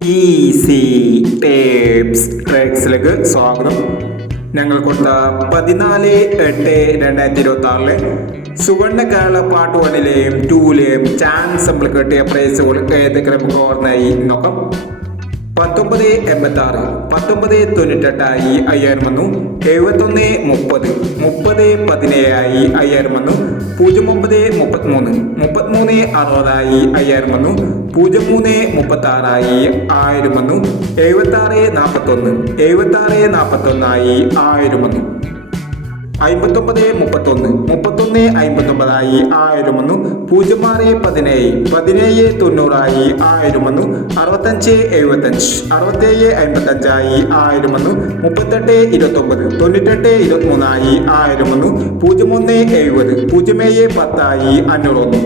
Easy tapes ട്രാക്സിലേക്ക് സ്വാഗതം. ഞങ്ങൾ കൊടുത്ത 14/8/2026 സുവർണകാല പാർട്ട് 1-ലെയും 2-ലെയും ചാൻസ് നമ്മൾ കിട്ടിയ പ്രൈസുകൾ ഏതൊക്കെ ഓർമ്മയായി നോക്കാം. 1986 1998 5000 വന്നു. 7130 3017 5000 വന്നു. 0933 3360 5000 വന്നു. 0336 1000 വന്നു. 7641 7641 1000 വന്നു. 5931 3159 1000 വന്നു. 0617 1790 1000 വന്നു. 6575 6755 1000 വന്നു. 3829 9823 1000 വന്നു. 0170 0710 500 വന്നു.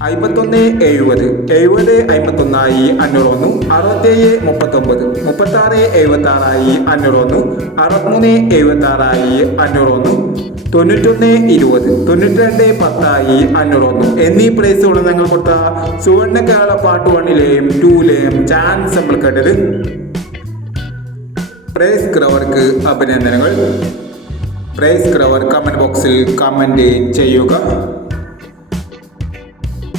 5170 70 51 500 വന്നു. 6739 36 76 500 വന്നു. 63 76 500 വന്നു. 9120 92 10 500 വന്നു എന്നീ പ്രൈസുകൾ ഞങ്ങൾ കൊടുത്ത സുവർണകാല പാർട്ട് 1-ലെയും 2-ലെയും ചാൻസ് നമ്മൾ കേട്ടത്. പ്രൈസ് ഗ്രവർക്ക് അഭിനന്ദനങ്ങൾ. പ്രൈസ് ഗ്രവർ കമന്റ് ബോക്സിൽ കമന്റ് ചെയ്യുക.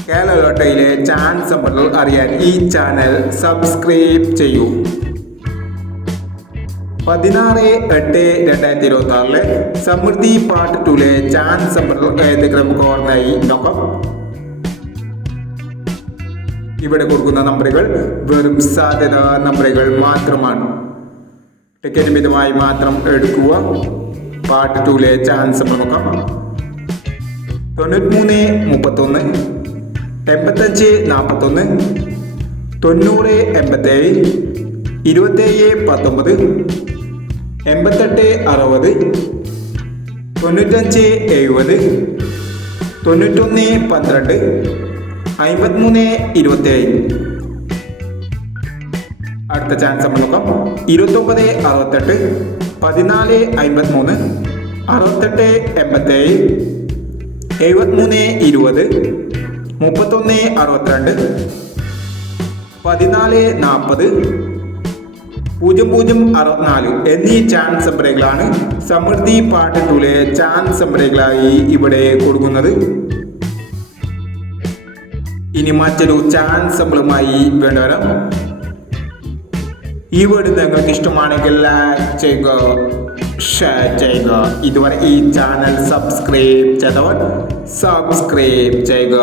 കേരള ലോട്ടറിയിലെ ചാൻസ് നമ്പറുകൾ അറിയാൻ ഈ ചാനൽ സബ്സ്ക്രൈബ് ചെയ്യൂ. 16/8/2026 സമൃദ്ധി പാർട്ട് 2-ലെ ചാൻസ് നമ്പറുകൾ ഏതൊക്കെ നമുക്ക് ഓർമ്മയായി നോക്കാം. ഇവിടെ കൊടുക്കുന്ന നമ്പറുകൾ വെറും സാധ്യത നമ്പറുകൾ മാത്രമാണ്. ടിക്കറ്റ് മിതമായി മാത്രം എടുക്കുക. പാർട്ട് 2-ലെ ചാൻസ് നമ്പർ നോക്കാം. 9331 8541 9087 2719 8860 9570 9112 5327. അടുത്ത ചാൻസ് നമ്മൾ നോക്കാം. 2968 1453 6887 7320 3162 1440 0064 എന്നീ ചാൻസ് നമ്പറുകളാണ് സമൃദ്ധി പാർട്ട് 2-ലെ ചാൻസ് നമ്പറുകളായി ഇവിടെ കൊടുക്കുന്നത്. ഇനി മറ്റൊരു ചാൻസ് നമ്പറുമായി വേണ്ടവരാം. ഈ വീഡിയോ നിങ്ങൾക്ക് ഇഷ്ടമാണെങ്കിൽ ലൈക്ക് ചെയ്യുക, ഷെയർ ചെയ്യുക. ഇതുവരെ ഈ ചാനൽ സബ്സ്ക്രൈബ് ചെയ്തവർ സബ്സ്ക്രൈബ് ചെയ്യുക.